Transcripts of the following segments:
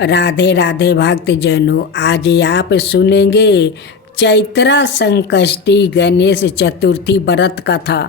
राधे राधे भक्तजनों, आज आप सुनेंगे चैत्रा संकष्टी गणेश चतुर्थी व्रत कथा।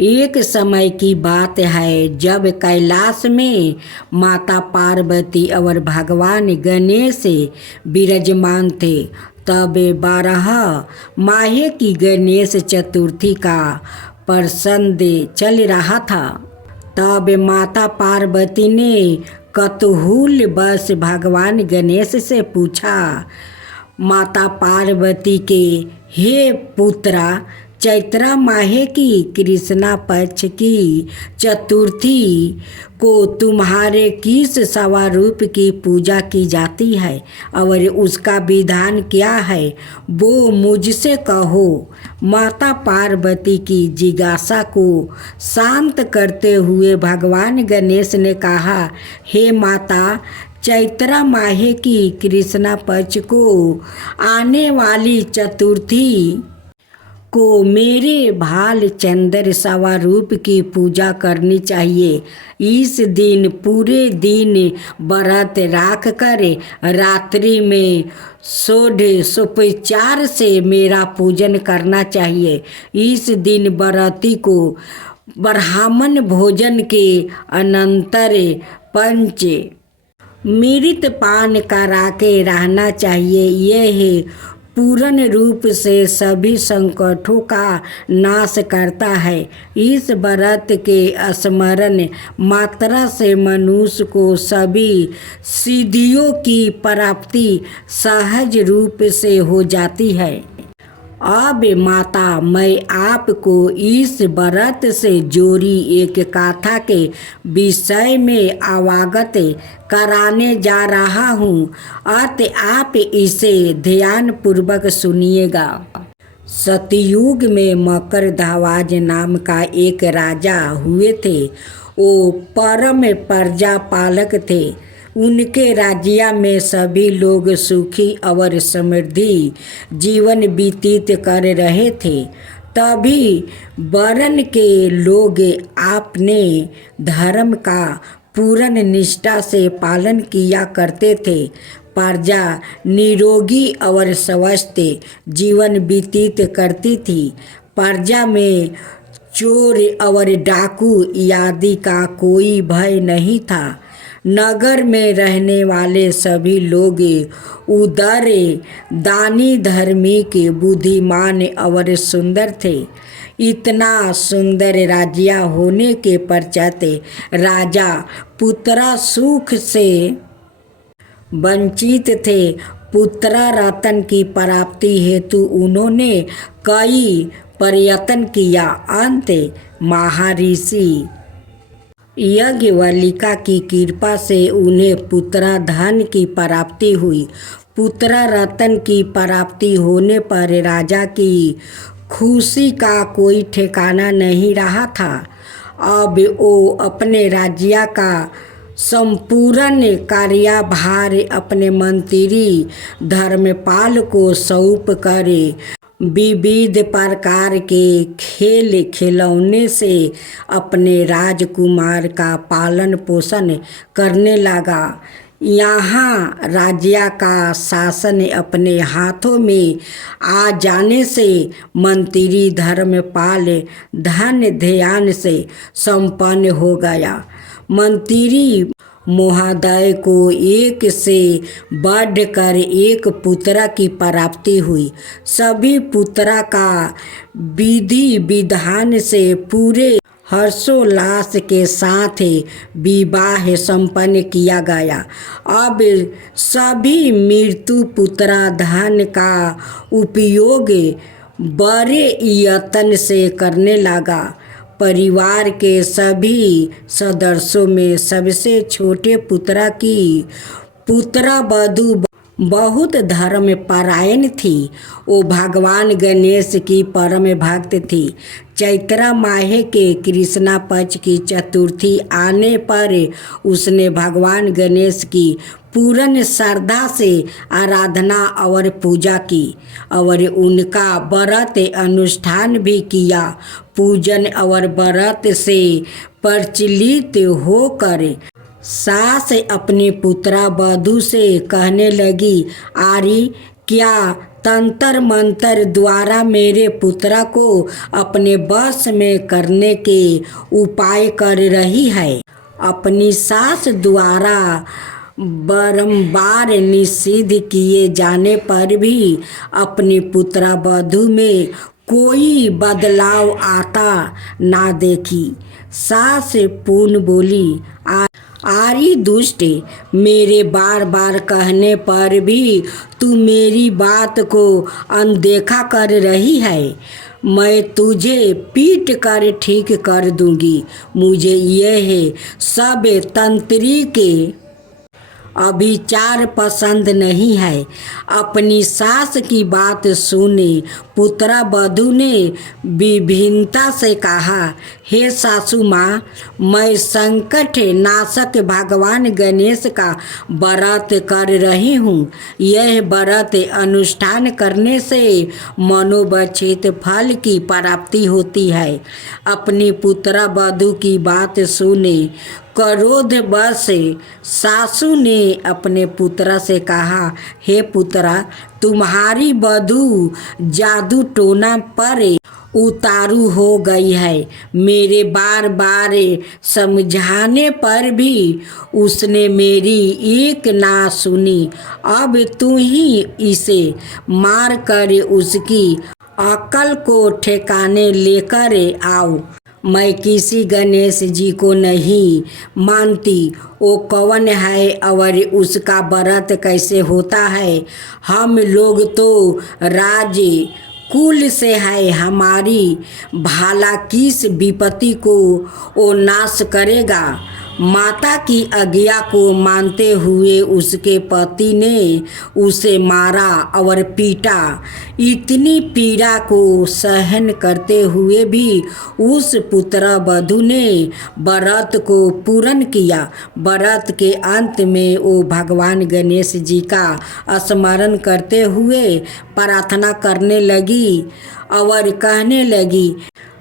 एक समय की बात है जब कैलाश में माता पार्वती और भगवान गणेश विराजमान थे। तब 12 माह की गणेश चतुर्थी का प्रसंग चल रहा था। तब माता पार्वती ने कौतूहल बस भगवान गणेश से पूछा, माता पार्वती के हे पुत्रा, चैत्रा माह की कृष्णा पक्ष की चतुर्थी को तुम्हारे किस स्वरूप की पूजा की जाती है और उसका विधान क्या है, वो मुझसे कहो। माता पार्वती की जिज्ञासा को शांत करते हुए भगवान गणेश ने कहा, हे माता, चैत्रा माह की कृष्णा पक्ष को आने वाली चतुर्थी को मेरे भाल चंद्र स्वरूप की पूजा करनी चाहिए। इस दिन पूरे दिन व्रत रख कर रात्रि में षोडशोपचार से मेरा पूजन करना चाहिए। इस दिन व्रती को ब्राह्मण भोजन के अनंतर पंच मृत पान करा के रहना चाहिए। यह पूर्ण रूप से सभी संकटों का नाश करता है। इस व्रत के स्मरण मात्रा से मनुष्य को सभी सिद्धियों की प्राप्ति सहज रूप से हो जाती है। अब माता, मैं आपको इस व्रत से जुड़ी एक कथा के विषय में अवगत कराने जा रहा हूँ, अतः आप इसे ध्यान पूर्वक सुनिएगा। सतयुग में मकरध्वज नाम का एक राजा हुए थे। वो परम प्रजा पालक थे। उनके राज्य में सभी लोग सुखी और समृद्धि जीवन व्यतीत कर रहे थे। तभी वर्ण के लोग अपने धर्म का पूर्ण निष्ठा से पालन किया करते थे। प्रजा निरोगी और स्वस्थ जीवन व्यतीत करती थी। प्रजा में चोर और डाकू आदि का कोई भय नहीं था। नगर में रहने वाले सभी लोग उदार, दानी, धार्मिक, बुद्धिमान और सुंदर थे। इतना सुंदर राज्य होने के पश्चात राजा पुत्र सुख से वंचित थे। पुत्र रत्न की प्राप्ति हेतु उन्होंने कई प्रयत्न किया। अंत महर्षि याज्ञवल्क्य की कृपा से उन्हें पुत्र धन की प्राप्ति हुई। पुत्र रत्न की प्राप्ति होने पर राजा की खुशी का कोई ठिकाना नहीं रहा था। अब वो अपने राज्य का संपूर्ण कार्यभार अपने मंत्री धर्मपाल को सौंप कर विविध प्रकार के खेल खिलौने से अपने राजकुमार का पालन पोषण करने लगा। यहाँ राज्य का शासन अपने हाथों में आ जाने से मंत्री धर्मपाल धन ध्यान से संपन्न हो गया। मंत्री महोदय को एक से बढ़कर एक पुत्र की प्राप्ति हुई। सभी पुत्र का विधि विधान से पूरे हर्षोल्लास के साथ विवाह संपन्न किया गया। अब सभी मृत्यु पुत्र धन का उपयोग बड़े यत्न से करने लगा। परिवार के सभी सदस्यों में सबसे छोटे पुत्र की पुत्रवधू बहुत धर्मपरायण थी। वो भगवान गणेश की परम भक्त थी। चैत्र माह के कृष्णा पक्ष की चतुर्थी आने पर उसने भगवान गणेश की पूर्ण श्रद्धा से आराधना और पूजा की और उनका व्रत अनुष्ठान भी किया। पूजन और व्रत से प्रचलित होकर सास अपने पुत्रा वधू से कहने लगी, आरी क्या तंत्र मंत्र द्वारा मेरे पुत्रा को अपने बस में करने के उपाय कर रही है। अपनी सास द्वारा बारंबार निषिद्ध किए जाने पर भी अपनी पुत्रा वधू में कोई बदलाव आता ना देखी। सास पूर्ण बोली, आरी दुष्ट, मेरे बार बार कहने पर भी तू मेरी बात को अनदेखा कर रही है। मैं तुझे पीट कर ठीक कर दूंगी। मुझे यह सब तंत्री के अभिचार पसंद नहीं है। अपनी सास की बात सुने पुत्रा वधू ने विभिन्नता से कहा, हे सासू माँ, मैं संकट नाशक भगवान गणेश का व्रत कर रही हूँ। यह व्रत अनुष्ठान करने से मनोवांछित फल की प्राप्ति होती है। अपनी पुत्रा वधू की बात सुने क्रोधवश सासू ने अपने पुत्रा से कहा, हे पुत्रा, तुम्हारी वधू जादू टोना पर उतारू हो गई है। मेरे बार बार समझाने पर भी उसने मेरी एक ना सुनी। अब तू ही इसे मार कर उसकी अकल को ठिकाने लेकर आओ। मैं किसी गणेश जी को नहीं मानती। वो कौन है और उसका व्रत कैसे होता है? हम लोग तो राज कुल से है। हमारी भाला किस विपत्ति को वो नाश करेगा? माता की आज्ञा को मानते हुए उसके पति ने उसे मारा और पीटा। इतनी पीड़ा को सहन करते हुए भी उस पुत्र वधू ने व्रत को पूर्ण किया। व्रत के अंत में वो भगवान गणेश जी का स्मरण करते हुए प्रार्थना करने लगी और कहने लगी,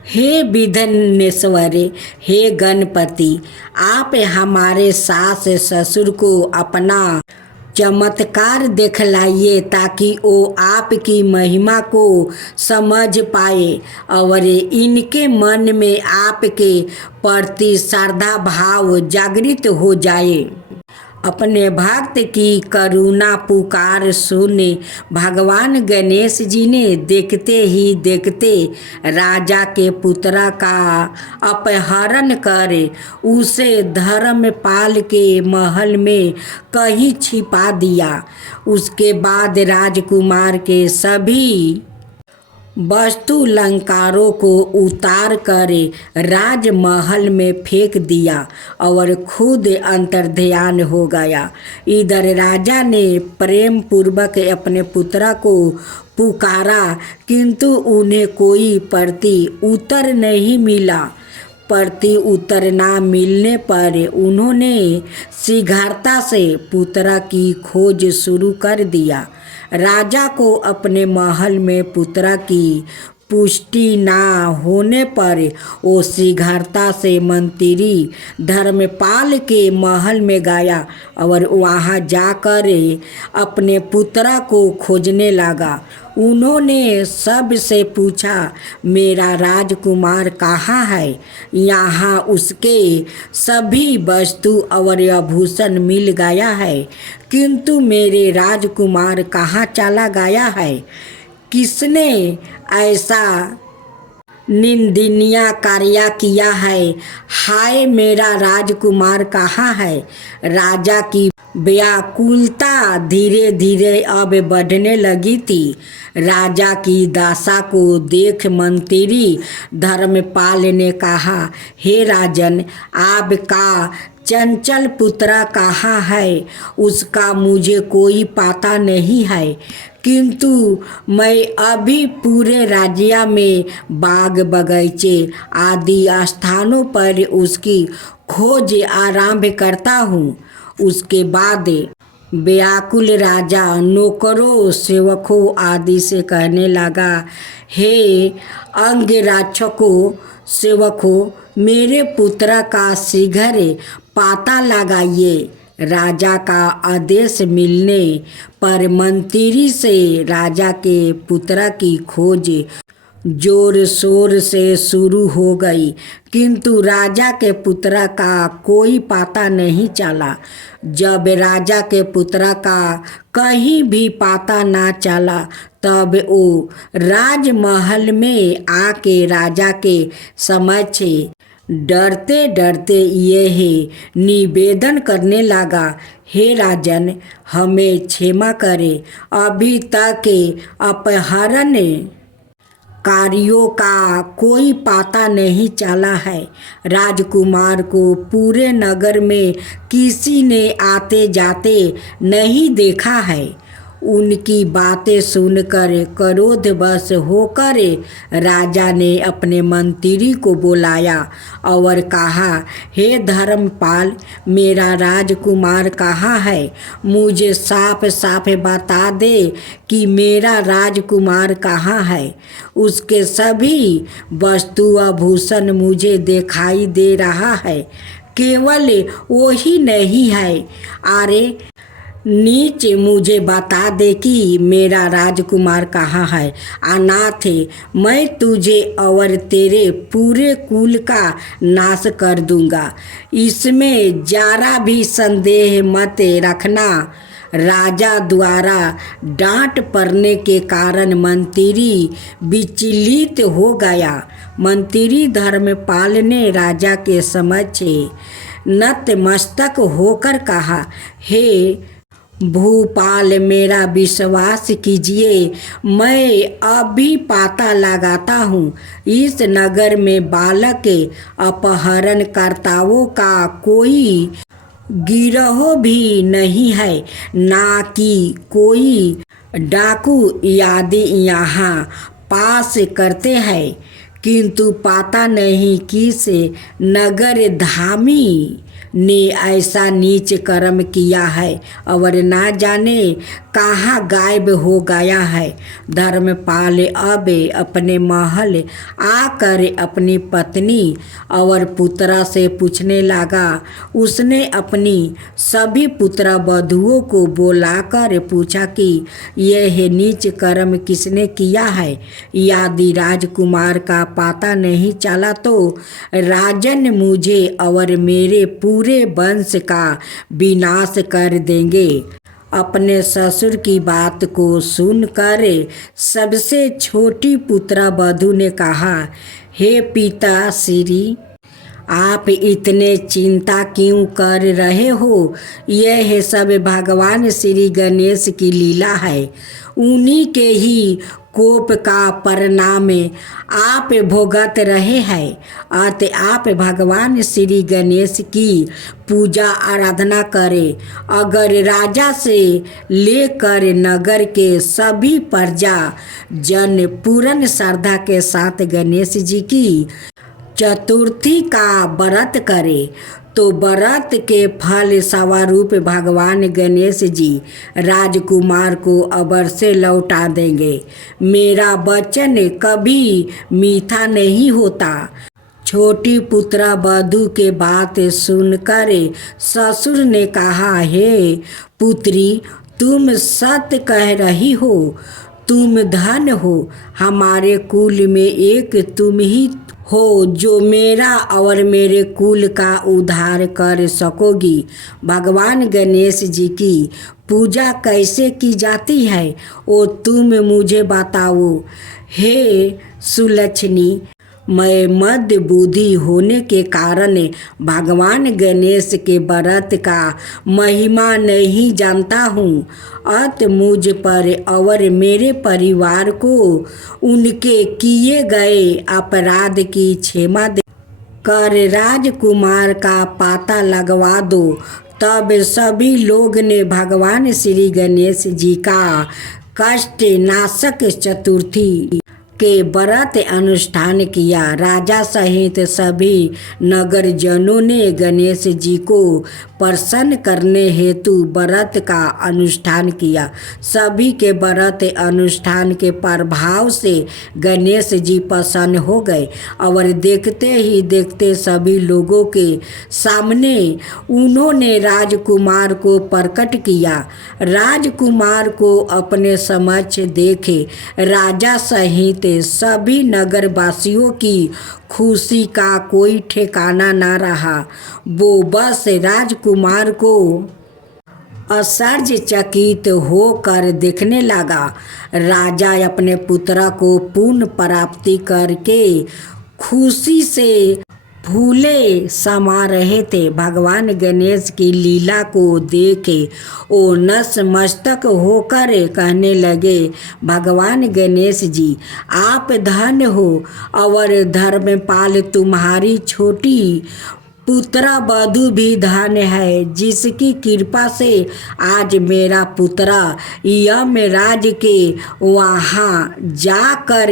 हे विघ्नेश्वर, हे गणपति, आप हमारे सास ससुर को अपना चमत्कार दिखलाइए ताकि वो आपकी महिमा को समझ पाए और इनके मन में आपके प्रति श्रद्धा भाव जागृत हो जाए। अपने भक्त की करुणा पुकार सुने भगवान गणेश जी ने देखते ही देखते राजा के पुत्रा का अपहरण कर उसे धर्मपाल के महल में कहीं छिपा दिया। उसके बाद राजकुमार के सभी वस्तु अलंकारों को उतार कर राजमहल में फेंक दिया और खुद अंतर्ध्यान हो गया। इधर राजा ने प्रेम पूर्वक अपने पुत्रा को पुकारा, किंतु उन्हें कोई प्रति उत्तर नहीं मिला। प्रति उत्तर ना मिलने पर उन्होंने शीघ्रता से पुत्रा की खोज शुरू कर दिया। राजा को अपने महल में पुत्रा की पुष्टि ना होने पर वो शीघ्रता से मंत्री धर्मपाल के महल में गया और वहाँ जाकर अपने पुत्रा को खोजने लगा। उन्होंने सबसे पूछा, मेरा राजकुमार कहाँ है? यहाँ उसके सभी वस्तु और आभूषण मिल गया है, किंतु मेरे राजकुमार कहाँ चला गया है? किसने ऐसा निंदनीय कार्य किया है? हाय, मेरा राजकुमार कहाँ है? राजा की व्याकुलता धीरे धीरे अब बढ़ने लगी थी। राजा की दशा को देख मंत्री धर्मपाल ने कहा, हे राजन, आपका चंचल पुत्र कहाँ है? उसका मुझे कोई पता नहीं है, किंतु मैं अभी पूरे राज्य में बाग बगीचे आदि स्थानों पर उसकी खोज आरंभ करता हूँ। उसके बाद व्याकुल राजा नौकरों सेवकों आदि से कहने लगा, हे अंगरक्षकों, सेवकों, मेरे पुत्र का शीघ्र पता लगाइए। राजा का आदेश मिलने पर मंत्री से राजा के पुत्र की खोज जोर शोर से शुरू हो गई, किंतु राजा के पुत्र का कोई पता नहीं चला। जब राजा के पुत्र का कहीं भी पता ना चला, तब वो राजमहल में आके राजा के समक्ष डरते डरते यह निवेदन करने लगा, हे राजन, हमें क्षमा करें, अभी तक अपहरण कारियों का कोई पता नहीं चला है। राजकुमार को पूरे नगर में किसी ने आते जाते नहीं देखा है। उनकी बातें सुनकर क्रोधवश होकर राजा ने अपने मंत्री को बुलाया और कहा, हे धर्मपाल, मेरा राजकुमार कहाँ है? मुझे साफ साफ बता दे कि मेरा राजकुमार कहाँ है। उसके सभी वस्तु आभूषण मुझे दिखाई दे रहा है, केवल वो ही नहीं है। अरे नीचे मुझे बता दे कि मेरा राजकुमार कहाँ है। अनाथ, मैं तुझे और तेरे पूरे कुल का नाश कर दूंगा, इसमें जरा भी संदेह मत रखना। राजा द्वारा डांट पड़ने के कारण मंत्री विचलित हो गया। मंत्री धर्मपाल ने राजा के समक्ष नतमस्तक होकर कहा, हे भूपाल, मेरा विश्वास कीजिए, मैं अभी पता लगाता हूँ। इस नगर में बालक अपहरणकर्ताओं का कोई गिरोह भी नहीं है, ना कि कोई डाकू आदि यहाँ पास करते हैं, किंतु पता नहीं किस नगर धामी ने ऐसा नीच कर्म किया है और ना जाने कहाँ गायब हो गया है। धर्मपाल अब अपने महल आकर अपनी पत्नी और पुत्रा से पूछने लगा। उसने अपनी सभी पुत्र वधुओं को बुलाकर पूछा कि यह नीच कर्म किसने किया है। यदि राजकुमार का पता नहीं चला तो राजन मुझे और मेरे पूरे वंश का विनाश कर देंगे। अपने ससुर की बात को सुनकर सबसे छोटी पुत्र वधु ने कहा, हे पिता श्री, आप इतने चिंता क्यों कर रहे हो? यह सब भगवान श्री गणेश की लीला है। उन्हीं के ही कोप का परिणाम आप भोगत रहे हैं। अतः आप भगवान श्री गणेश की पूजा आराधना करें। अगर राजा से लेकर नगर के सभी प्रजा जन पूर्ण श्रद्धा के साथ गणेश जी की चतुर्थी का व्रत करे तो व्रत के फल स्वरूप भगवान गणेश जी राजकुमार को अवश्य लौटा देंगे। मेरा वचन कभी मीठा नहीं होता। छोटी पुत्र वधु के बात सुनकर ससुर ने कहा, हे पुत्री, तुम सत्य कह रही हो। तुम धन हो। हमारे कुल में एक तुम ही हो जो मेरा और मेरे कुल का उद्धार कर सकोगी। भगवान गणेश जी की पूजा कैसे की जाती है वो तुम मुझे बताओ। हे सुलक्षणी, मैं मध्य बुद्धि होने के कारण भगवान गणेश के व्रत का महिमा नहीं जानता हूँ। अतः मुझ पर और मेरे परिवार को उनके किए गए अपराध की क्षमा दे कर राजकुमार का पता लगवा दो। तब सभी लोग ने भगवान श्री गणेश जी का कष्ट नाशक चतुर्थी के व्रत अनुष्ठान किया। राजा सहित सभी नगरजनों ने गणेश जी को प्रसन्न करने हेतु व्रत का अनुष्ठान किया। सभी के व्रत अनुष्ठान के प्रभाव से गणेश जी प्रसन्न हो गए और देखते ही देखते सभी लोगों के सामने उन्होंने राजकुमार को प्रकट किया। राजकुमार को अपने समक्ष देखे राजा सहित सभी नगरवासियों की खुशी का कोई ठिकाना न रहा। वो बस राजकुमार को आश्चर्यचकित होकर देखने लगा। राजा अपने पुत्र को पूर्ण प्राप्ति करके खुशी से फूले समा रहे थे। भगवान गणेश की लीला को देखे वो नतमस्तक होकर कहने लगे, भगवान गणेश जी आप धन्य हो और धर्मपाल तुम्हारी छोटी पुत्रा वधू भी धन्य है, जिसकी कृपा से आज मेरा पुत्रा यमराज के वहाँ जाकर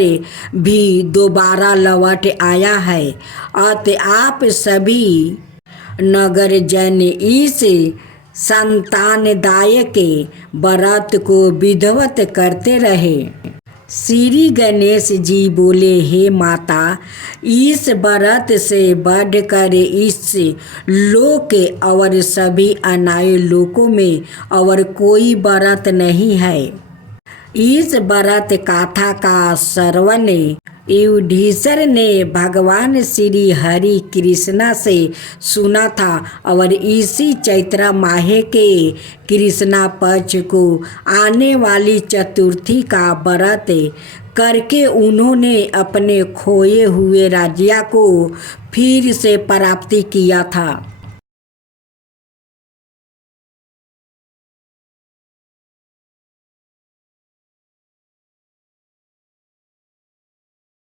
भी दोबारा लौट आया है। अतः आप सभी नगरजन इस संतानदायक व्रत को विधिवत करते रहे। श्री गणेश जी बोले, हे माता, इस व्रत से बढ़कर इस लोक और सभी अनाय लोकों में और कोई व्रत नहीं है। इस व्रत गाथा का श्रवण युधिष्ठिर ने भगवान श्री हरि कृष्णा से सुना था और इसी चैत्र माह के कृष्णा पक्ष को आने वाली चतुर्थी का व्रत करके उन्होंने अपने खोए हुए राज्य को फिर से प्राप्ति किया था।